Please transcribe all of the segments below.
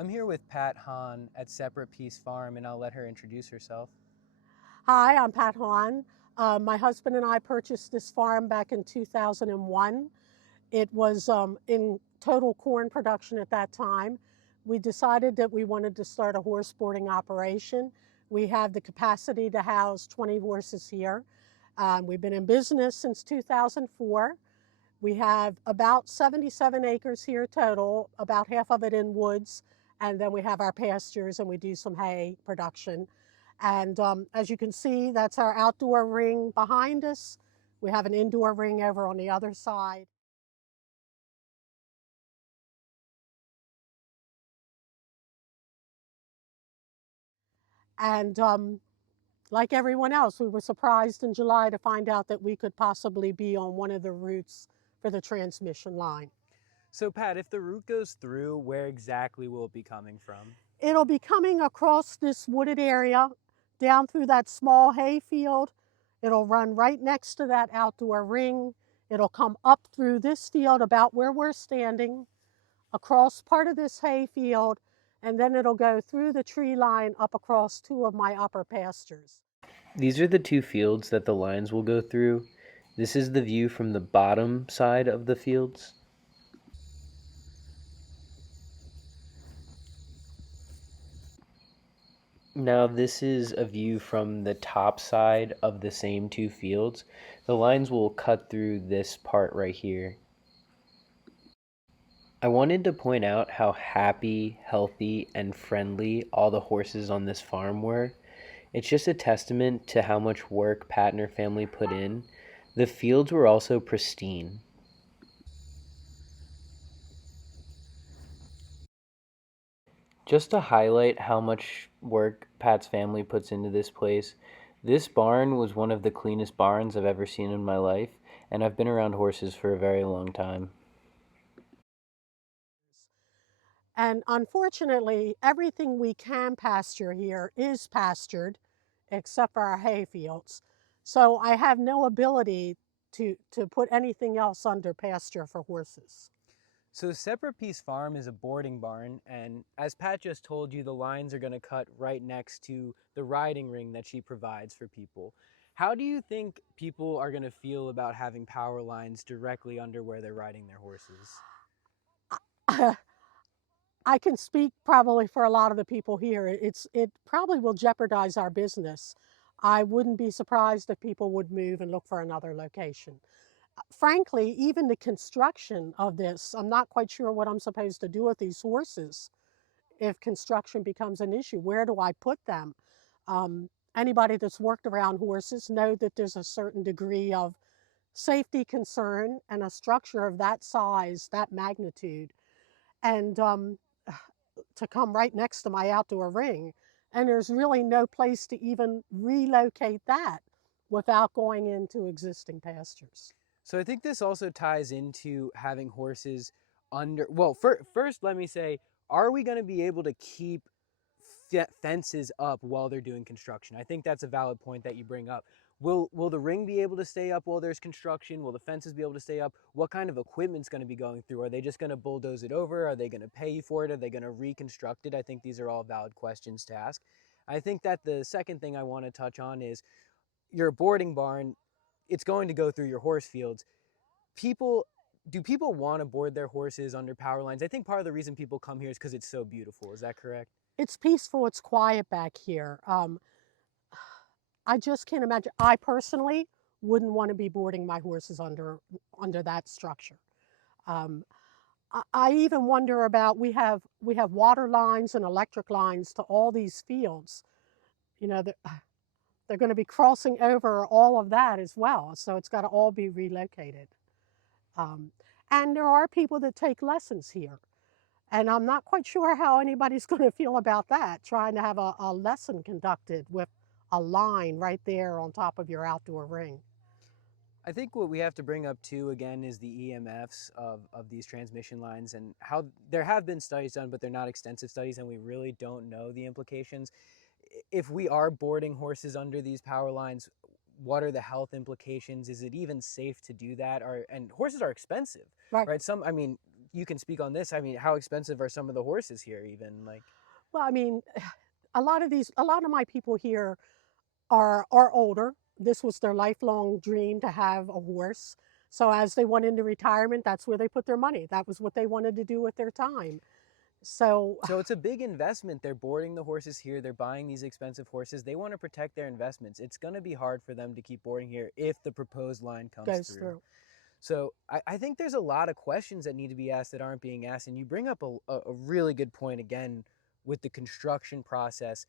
I'm here with Pat Hahn at Separate Peace Farm, and I'll let her introduce herself. Hi, I'm Pat Hahn. My husband and I purchased this farm back in 2001. It was in total corn production at that time. We decided that we wanted to start a horse boarding operation. We have the capacity to house 20 horses here. We've been in business since 2004. We have about 77 acres here total, about half of it in woods, and then we have our pastures and we do some hay production. And as you can see, that's our outdoor ring behind us. We have an indoor ring over on the other side. And like everyone else, we were surprised in July to find out that we could possibly be on one of the routes for the transmission line. So, Pat, if the route goes through, where exactly will it be coming from? It'll be coming across this wooded area, down through that small hay field. It'll run right next to that outdoor ring. It'll come up through this field about where we're standing, across part of this hay field, and then it'll go through the tree line up across two of my upper pastures. These are the two fields that the lines will go through. This is the view from the bottom side of the fields. Now this is a view from the top side of the same two fields. The lines will cut through this part right here. I wanted to point out how happy, healthy, and friendly all the horses on this farm were. It's just a testament to how much work Pat and her family put in. The fields were also pristine. Just to highlight how much work Pat's family puts into this place, this barn was one of the cleanest barns I've ever seen in my life, and I've been around horses for a very long time. And unfortunately, everything we can pasture here is pastured, except for our hay fields. So I have no ability to put anything else under pasture for horses. So, Separate Peace Farm is a boarding barn, and as Pat just told you, the lines are going to cut right next to the riding ring that she provides for people. How do you think people are going to feel about having power lines directly under where they're riding their horses? I can speak probably for a lot of the people here. It probably will jeopardize our business. I wouldn't be surprised if people would move and look for another location. Frankly, even the construction of this, I'm not quite sure what I'm supposed to do with these horses if construction becomes an issue. Where do I put them? Anybody that's worked around horses know that there's a certain degree of safety concern and a structure of that size, that magnitude. And to come right next to my outdoor ring. And there's really no place to even relocate that without going into existing pastures. So I think this also ties into having horses under. Well, first, let me say, are we going to be able to keep fences up while they're doing construction? I think that's a valid point that you bring up. Will the ring be able to stay up while there's construction? Will the fences be able to stay up? What kind of equipment's going to be going through? Are they just going to bulldoze it over? Are they going to pay you for it? Are they going to reconstruct it? I think these are all valid questions to ask. I think that the second thing I want to touch on is your boarding barn. It's going to go through your horse fields. People do people want to board their horses under power lines? I think part of the reason people come here is because it's so beautiful. Is that correct? It's peaceful, it's quiet back here. I just can't imagine. I personally wouldn't want to be boarding my horses under that structure. Um, I even wonder about we have water lines and electric lines to all these fields. You know, they're going to be crossing over all of that as well. So it's got to all be relocated. Um, and there are people that take lessons here. And I'm not quite sure how anybody's going to feel about that, trying to have a lesson conducted with a line right there on top of your outdoor ring. I think what we have to bring up too again is the EMFs of these transmission lines and how there have been studies done, but they're not extensive studies, and we really don't know the implications. If we are boarding horses under these power lines, what are the health implications? Is it even safe to do that? And horses are expensive, Right. right? I mean, you can speak on this. I mean, how expensive are some of the horses here? Even like, Well, I mean, a lot of my people here are older. This was their lifelong dream to have a horse. So as they went into retirement, that's where they put their money. That was what they wanted to do with their time. So so it's a big investment. They're boarding the horses here. They're buying these expensive horses. They want to protect their investments. It's going to be hard for them to keep boarding here if the proposed line comes goes through. through. So I think there's a lot of questions that need to be asked that aren't being asked. And you bring up a really good point again with the construction process.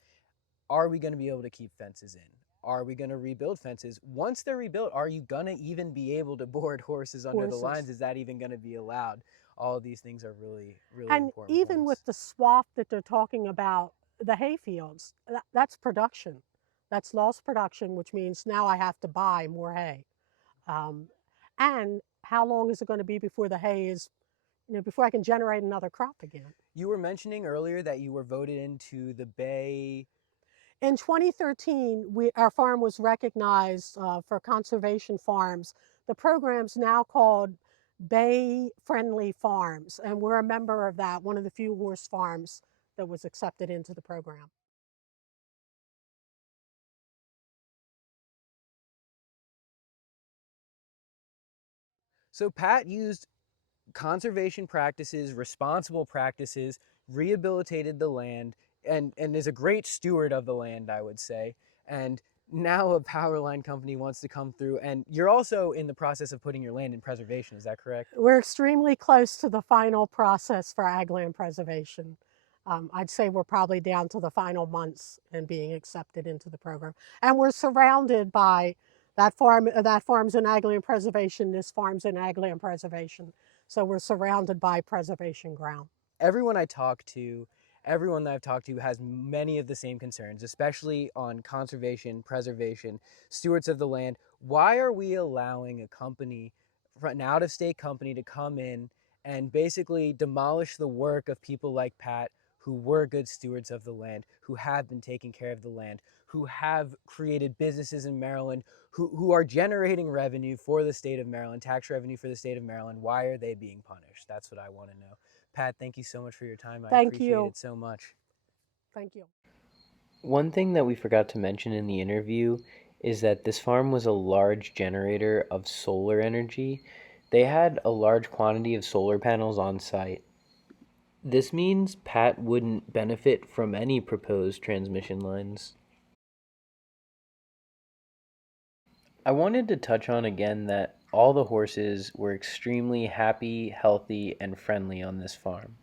Are we going to be able to keep fences in? Are we going to rebuild fences? Once they're rebuilt, are you going to even be able to board horses under the lines? Horses. Is that even going to be allowed? All of these things are really, really And important even with points. the swath that they're talking about, the hay fields, that's production. That's lost production, which means now I have to buy more hay. Um, and how long is it going to be before the hay is, before I can generate another crop again? You were mentioning earlier that you were voted into the Bay. In 2013, our farm was recognized for conservation farms. The program's now called Bay Friendly Farms, and we're a member of that, one of the few horse farms that was accepted into the program. So Pat used conservation practices, responsible practices, rehabilitated the land, and is a great steward of the land, I would say. And now a power line company wants to come through, and you're also in the process of putting your land in preservation. Is that correct? We're extremely close to the final process for ag land preservation. I'd say we're probably down to the final months and being accepted into the program. And we're surrounded by that farm's in ag land preservation, this farm's in ag land preservation. So we're surrounded by preservation ground. Everyone I talk to, everyone that I've talked to has many of the same concerns, especially on conservation, preservation, stewards of the land. Why are we allowing a company, an out of state company, to come in and basically demolish the work of people like Pat, who were good stewards of the land, who have been taking care of the land, who have created businesses in Maryland, who are generating revenue for the state of Maryland, tax revenue for the state of Maryland? Why are they being punished? That's what I want to know. Pat, thank you so much for your time. I Thank appreciate you. it so much. Thank you. One thing that we forgot to mention in the interview is that this farm was a large generator of solar energy. They had a large quantity of solar panels on site. This means Pat wouldn't benefit from any proposed transmission lines. I wanted to touch on again that all the horses were extremely happy, healthy, and friendly on this farm.